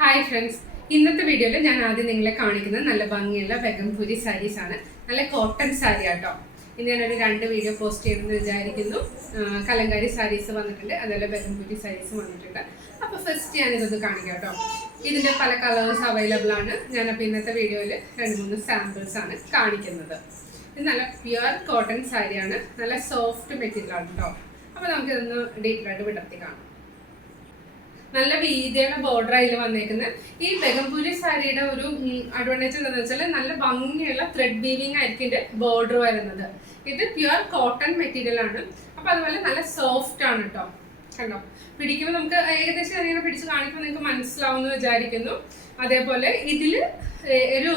Hi friends, ഇന്നത്തെ വീഡിയോയിൽ ഞാൻ ആദ്യം നിങ്ങളെ കാണിക്കുന്നത് നല്ല ഭംഗിയുള്ള ബെഗംപൂരി സാരീസ് ആണ്. നല്ല കോട്ടൺ സാരി ആട്ടോ. ഇന്ന് ഞാനൊരു 2 വീഡിയോ പോസ്റ്റ് ചെയ്തെന്ന് വിചാരിക്കുന്നു. കലങ്കാരി സാരീസ് വന്നിട്ടുണ്ട്, അതുപോലെ ബെഗംപൂരി സാരീസ് വന്നിട്ടുണ്ട്. അപ്പോൾ ഫസ്റ്റ് ഞാനിതൊന്ന് കാണിക്കാം കേട്ടോ. ഇതിൻ്റെ പല കളേഴ്സ് അവൈലബിൾ ആണ്. ഞാനപ്പോൾ ഇന്നത്തെ വീഡിയോയിൽ 2-3 സാമ്പിൾസ് ആണ് കാണിക്കുന്നത്. ഇത് നല്ല പ്യുവർ കോട്ടൺ സാരിയാണ്, നല്ല സോഫ്റ്റ് മെറ്റീരിയൽ ആണ് കേട്ടോ. അപ്പോൾ നമുക്കിതൊന്ന് ഡീറ്റെയിൽ ആയിട്ട് വിടർത്തി കാണാം. നല്ല വീതിയുള്ള ബോർഡർ അതിൽ വന്നേക്കുന്നത്. ഈ ബെഗംപൂരി സാരിയുടെ ഒരു അഡ്വാൻറ്റേജ് എന്താണെന്ന് വെച്ചാൽ നല്ല ഭംഗിയുള്ള ത്രെഡ് വീവിങ് ആയിരിക്കും ഇതിന്റെ ബോർഡർ വരുന്നത്. ഇത് പ്യുവർ കോട്ടൺ മെറ്റീരിയൽ ആണ്. അപ്പൊ അതുപോലെ നല്ല സോഫ്റ്റ് ആണ് കേട്ടോ. കണ്ടോ, പിടിക്കുമ്പോൾ നമുക്ക് ഏകദേശം അതിങ്ങനെ പിടിച്ച് കാണിക്കുമ്പോൾ നിങ്ങൾക്ക് മനസ്സിലാവുമെന്ന് വിചാരിക്കുന്നു. അതേപോലെ ഇതില് ഒരു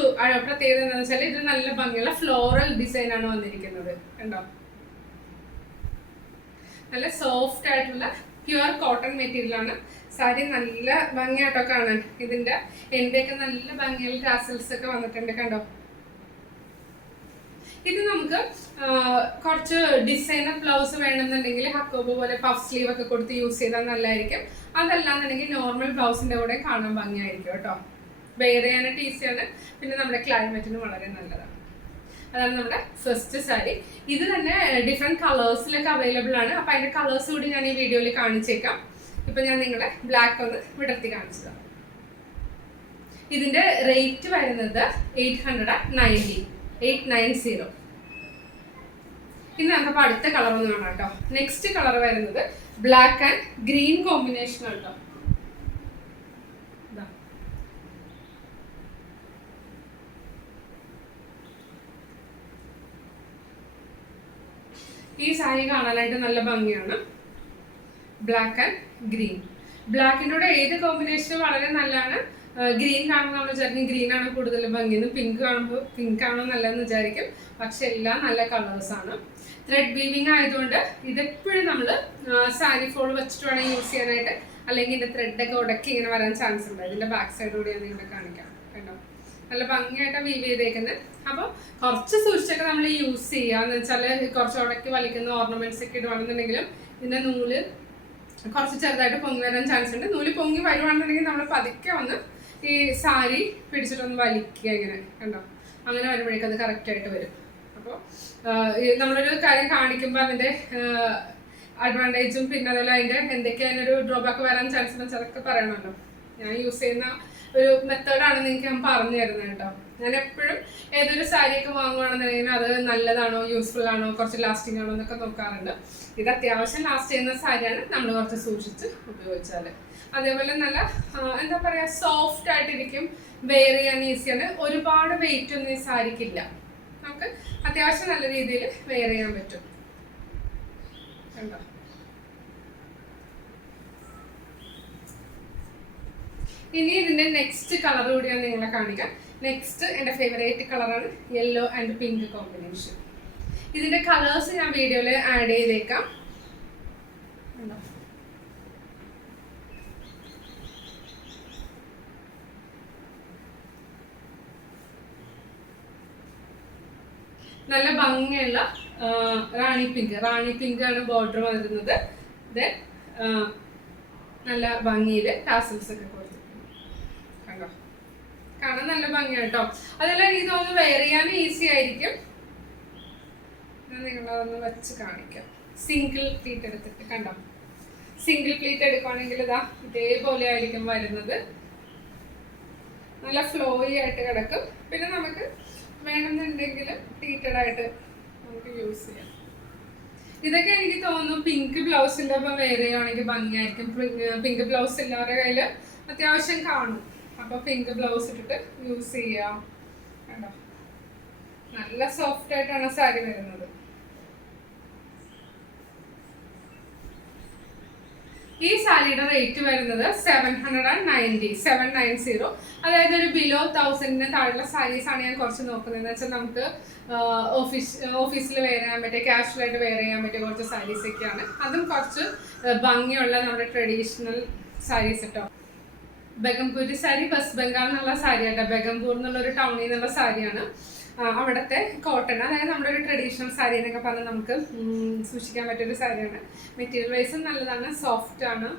പ്രത്യേകത എന്താണെന്ന് വെച്ചാൽ ഇത് നല്ല ഭംഗിയുള്ള ഫ്ലോറൽ ഡിസൈൻ ആണ് വന്നിരിക്കുന്നത്. കണ്ടോ, നല്ല സോഫ്റ്റ് ആയിട്ടുള്ള പ്യുവർ കോട്ടൺ മെറ്റീരിയൽ ആണ്. സാരി നല്ല ഭംഗിയായിട്ടോ കാണാൻ. ഇതിന്റെ എന്റെയൊക്കെ നല്ല ഭംഗിയുള്ള ടാസൽസ് ഒക്കെ വന്നിട്ടുണ്ട്. കണ്ടോ, ഇത് നമുക്ക് കുറച്ച് ഡിസൈനർ ബ്ലൗസ് വേണമെന്നുണ്ടെങ്കിൽ ഹക്കോബ് പോലെ പഫ് സ്ലീവ് ഒക്കെ കൊടുത്ത് യൂസ് ചെയ്താൽ നല്ലതായിരിക്കും. അതല്ലാന്നുണ്ടെങ്കിൽ നോർമൽ ബ്ലൗസിന്റെ കൂടെ കാണാൻ ഭംഗിയായിരിക്കും കേട്ടോ. വെയർ ചെയ്യാനായിട്ട് ഈസിയാണ്, പിന്നെ നമ്മുടെ ക്ലൈമറ്റിന് വളരെ നല്ലതാണ്. അതാണ് നമ്മുടെ ഫസ്റ്റ് സാരി. ഇത് തന്നെ ഡിഫറെന്റ് കളേഴ്സിലൊക്കെ അവൈലബിൾ ആണ്. അപ്പൊ അതിന്റെ കളേഴ്സ് കൂടി ഞാൻ ഈ വീഡിയോയിൽ കാണിച്ചേക്കാം. ഇപ്പൊ ഞാൻ നിങ്ങളെ ബ്ലാക്ക് ഒന്ന് വിടർത്തി കാണിച്ചതാണ്. ഇതിന്റെ റേറ്റ് വരുന്നത് 890. ഇനി നമുക്ക് അടുത്ത കളർ ഒന്ന് കാണാം കേട്ടോ. നെക്സ്റ്റ് കളർ വരുന്നത് ബ്ലാക്ക് ആൻഡ് ഗ്രീൻ കോമ്പിനേഷൻ ആണ് കേട്ടോ. ഈ സാരി കാണാനായിട്ട് നല്ല ഭംഗിയാണ്. Black and green. ബ്ലാക്കിൻ്റെ കൂടെ ഏത് കോമ്പിനേഷനും വളരെ നല്ലതാണ്. ഗ്രീൻ കാണുമ്പോൾ നമ്മൾ വിചാരിക്കും ഗ്രീൻ ആണ് കൂടുതൽ ഭംഗിയെന്ന്, പിങ്ക് കാണുമ്പോൾ പിങ്ക് ആണോ നല്ലതെന്ന് വിചാരിക്കും. പക്ഷെ എല്ലാം നല്ല കളേഴ്സ് ആണ്. ത്രെഡ് വീവിങ് ആയതുകൊണ്ട് ഇതെപ്പോഴും നമ്മൾ സാരി ഫോൾ വെച്ചിട്ട് വേണം യൂസ് ചെയ്യാനായിട്ട്. അല്ലെങ്കിൽ ഇതിന്റെ ത്രെഡൊക്കെ ഉടക്കി ഇങ്ങനെ വരാൻ ചാൻസ് ഉണ്ട്. ഇതിന്റെ ബാക്ക് സൈഡ് കൂടി ഞാൻ നിങ്ങളെ കാണിക്കാം. കേട്ടോ, നല്ല ഭംഗിയായിട്ടാണ് വീവ് ചെയ്തേക്കുന്നത്. അപ്പോൾ കുറച്ച് സൂക്ഷിച്ചൊക്കെ നമ്മൾ യൂസ് ചെയ്യാന്ന് വെച്ചാൽ കുറച്ച് ഉടക്കി വലിക്കുന്ന ഓർണമെന്റ്സ് ഒക്കെ ഇടുവാണെന്നുണ്ടെങ്കിലും ഇതിന്റെ നൂല് കുറച്ച് ചെറുതായിട്ട് പൊങ്ങി വരാൻ ചാൻസ് ഉണ്ട്. നൂല് പൊങ്ങി വരുവാണെന്നുണ്ടെങ്കിൽ നമ്മൾ പതുക്കെ വന്ന് ഈ സാരി പിടിച്ചിട്ടൊന്ന് വലിക്കുക. ഇങ്ങനെ കണ്ടോ, അങ്ങനെ വരുമ്പോഴേക്കും അത് കറക്റ്റായിട്ട് വരും. അപ്പോൾ നമ്മളൊരു കാര്യം കാണിക്കുമ്പോൾ അതിൻ്റെ അഡ്വാൻറ്റേജും പിന്നെ അതുപോലെ അതിൻ്റെ എന്തൊക്കെയാണ് അതിനൊരു ഡ്രോബാക്ക് വരാൻ ചാൻസ് ഉണ്ടെന്ന് അതൊക്കെ പറയണമല്ലോ. ഞാൻ യൂസ് ചെയ്യുന്ന ഒരു മെത്തേഡാണ് നിങ്ങൾക്ക് ഞാൻ പറഞ്ഞു തരുന്നത് കേട്ടോ. ഞാൻ എപ്പോഴും ഏതൊരു സാരിയൊക്കെ വാങ്ങുകയാണെന്നുണ്ടെങ്കിൽ അത് നല്ലതാണോ, യൂസ്ഫുൾ ആണോ, കുറച്ച് ലാസ്റ്റിംഗ് ആണോ എന്നൊക്കെ നോക്കാറുണ്ട്. ഇത് അത്യാവശ്യം ലാസ്റ്റ് ചെയ്യുന്ന സാരിയാണ്, നമ്മൾ കുറച്ച് സൂക്ഷിച്ച് ഉപയോഗിച്ചാൽ. അതേപോലെ നല്ല എന്താ പറയുക, സോഫ്റ്റ് ആയിട്ടിരിക്കും, വെയർ ചെയ്യാൻ ഈസിയാണ്. ഒരുപാട് വെയിറ്റ് ഒന്നും ഈ സാരിക്കില്ല. നമുക്ക് അത്യാവശ്യം നല്ല രീതിയിൽ വെയർ ചെയ്യാൻ പറ്റും. കണ്ടോ, ഇനി ഇതിന്റെ നെക്സ്റ്റ് കളർ കൂടി ഞാൻ നിങ്ങളെ കാണിക്കാം. നെക്സ്റ്റ് എൻ്റെ ഫേവറേറ്റ് കളറാണ് യെല്ലോ ആൻഡ് പിങ്ക് കോമ്പിനേഷൻ. ഇതിന്റെ കളേഴ്സ് ഞാൻ വീഡിയോയിൽ ആഡ് ചെയ്തേക്കാം. നല്ല ഭംഗിയുള്ള റാണി പിങ്ക് ആണ് ബോർഡർ വരുന്നത്. ദെൻ നല്ല ഭംഗിയിൽ ടാസൽസ് ഒക്കെ കൊടുത്തു. കണ്ടോ, കാണാൻ നല്ല ഭംഗിയാണ് കേട്ടോ. അതെല്ലാം എനിക്ക് തോന്നുന്നു വെയർ ചെയ്യാൻ ഈസി ആയിരിക്കും. ഞാൻ നിങ്ങളതൊന്ന് വെച്ച് കാണിക്കാം. സിംഗിൾ പ്ലീറ്റ് എടുത്തിട്ട് കണ്ടോ, സിംഗിൾ പ്ലീറ്റ് എടുക്കുകയാണെങ്കിൽ ഇതാ ഇതേപോലെ ആയിരിക്കും വരുന്നത്. നല്ല ഫ്ലോയി ആയിട്ട് കിടക്കും. പിന്നെ നമുക്ക് വേണമെന്നുണ്ടെങ്കിൽ പ്ലീറ്റഡ് ആയിട്ട് നമുക്ക് യൂസ് ചെയ്യാം. ഇതൊക്കെ എനിക്ക് തോന്നുന്നു പിങ്ക് ബ്ലൗസ് ഇല്ലപ്പോൾ വെയർ ചെയ്യുകയാണെങ്കിൽ ഭംഗിയായിരിക്കും. പിങ്ക് ബ്ലൗസ് ഇല്ലാതെ കയ്യിൽ അത്യാവശ്യം കാണും. അപ്പോൾ പിങ്ക് ബ്ലൗസ് ഇട്ടിട്ട് യൂസ് ചെയ്യാം. കണ്ടോ, നല്ല സോഫ്റ്റ് ആയിട്ടാണ് സാരി വരുന്നത്. ഈ സാരിയുടെ റേറ്റ് വരുന്നത് 790. അതായത് ഒരു ബിലോ 1000 താഴെയുള്ള സാരീസ് ആണ് ഞാൻ കുറച്ച് നോക്കുന്നത്. എന്ന് വെച്ചാൽ നമുക്ക് ഓഫീസിൽ വെയർ ചെയ്യാൻ പറ്റിയ, കാഷ്വൽ ആയിട്ട് വെയർ ചെയ്യാൻ പറ്റിയ കുറച്ച് സാരീസ് ഒക്കെയാണ്. അതും കുറച്ച് ഭംഗിയുള്ള നമ്മുടെ ട്രഡീഷണൽ സാരീസ് കേട്ടോ. ബെഗംപൂരി സാരി വെസ്റ്റ് ബംഗാൾ എന്നുള്ള സാരി ആട്ടോ. ബെഗംപൂർ എന്നുള്ള ഒരു ടൗണിൽ നിന്നുള്ള സാരിയാണ്. അവിടുത്തെ കോട്ടൺ, അതായത് നമ്മുടെ ഒരു ട്രഡീഷണൽ സാരി എന്നൊക്കെ പറഞ്ഞാൽ നമുക്ക് സൂക്ഷിക്കാൻ പറ്റിയൊരു സാരിയാണ്. മെറ്റീരിയൽ വൈസും നല്ലതാണ്, സോഫ്റ്റ് ആണ്,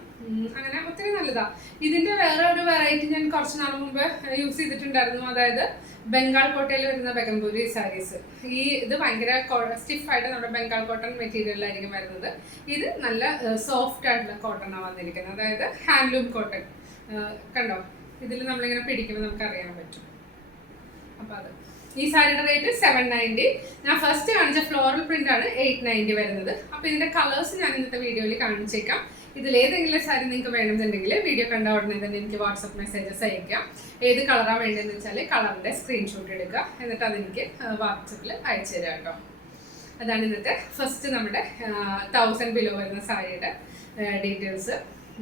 അങ്ങനെ ഒത്തിരി നല്ലതാണ്. ഇതിൻ്റെ വേറെ ഒരു വെറൈറ്റി ഞാൻ കുറച്ച് നാൾ മുമ്പ് യൂസ് ചെയ്തിട്ടുണ്ടായിരുന്നു, അതായത് ബംഗാൾ കോട്ടയിൽ വരുന്ന ബെഗംപൂരി സാരീസ്. ഇത് ഭയങ്കര സ്റ്റിഫായിട്ട് നമ്മുടെ ബംഗാൾ കോട്ടൺ മെറ്റീരിയലായിരിക്കും വരുന്നത്. ഇത് നല്ല സോഫ്റ്റ് ആയിട്ടുള്ള കോട്ടണാണ് വന്നിരിക്കുന്നത്, അതായത് ഹാൻഡ്ലൂം കോട്ടൺ. കണ്ടോ, ഇതിൽ നമ്മളിങ്ങനെ പിടിക്കുമ്പോൾ നമുക്ക് അറിയാൻ പറ്റും. അപ്പോൾ അത് ഈ സാരിയുടെ റേറ്റ് 790. ഞാൻ ഫസ്റ്റ് കാണിച്ച ഫ്ലോറൽ പ്രിന്റ് ആണ് 890 വരുന്നത്. അപ്പോൾ ഇതിന്റെ കളേഴ്സ് ഞാൻ ഇന്നത്തെ വീഡിയോയിൽ കാണിച്ചേക്കാം. ഇതിലേതെങ്കിലും സാരി നിങ്ങൾക്ക് വേണമെന്നുണ്ടെങ്കിൽ വീഡിയോ കണ്ട ഉടനെ തന്നെ എനിക്ക് വാട്സപ്പ് മെസ്സേജസ് അയക്കാം. ഏത് കളറാണ് വേണ്ടതെന്ന് വെച്ചാൽ കളറിന്റെ സ്ക്രീൻഷോട്ട് എടുക്കുക, എന്നിട്ട് അതെനിക്ക് വാട്സപ്പിൽ അയച്ചു തരാം കേട്ടോ. അതാണ് ഇന്നത്തെ ഫസ്റ്റ് നമ്മുടെ 1000 ബിലോ വരുന്ന സാരിയുടെ ഡീറ്റെയിൽസ്.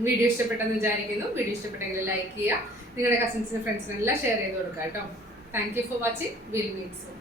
വീഡിയോ ഇഷ്ടപ്പെട്ടെന്ന് വിചാരിക്കുന്നു. വീഡിയോ ഇഷ്ടപ്പെട്ടെങ്കിൽ ലൈക്ക് ചെയ്യുക, നിങ്ങളുടെ കസിൻസിനും ഫ്രണ്ട്സിനും എല്ലാം ഷെയർ ചെയ്ത് കൊടുക്കുക കേട്ടോ. Thank you for watching. We'll meet soon.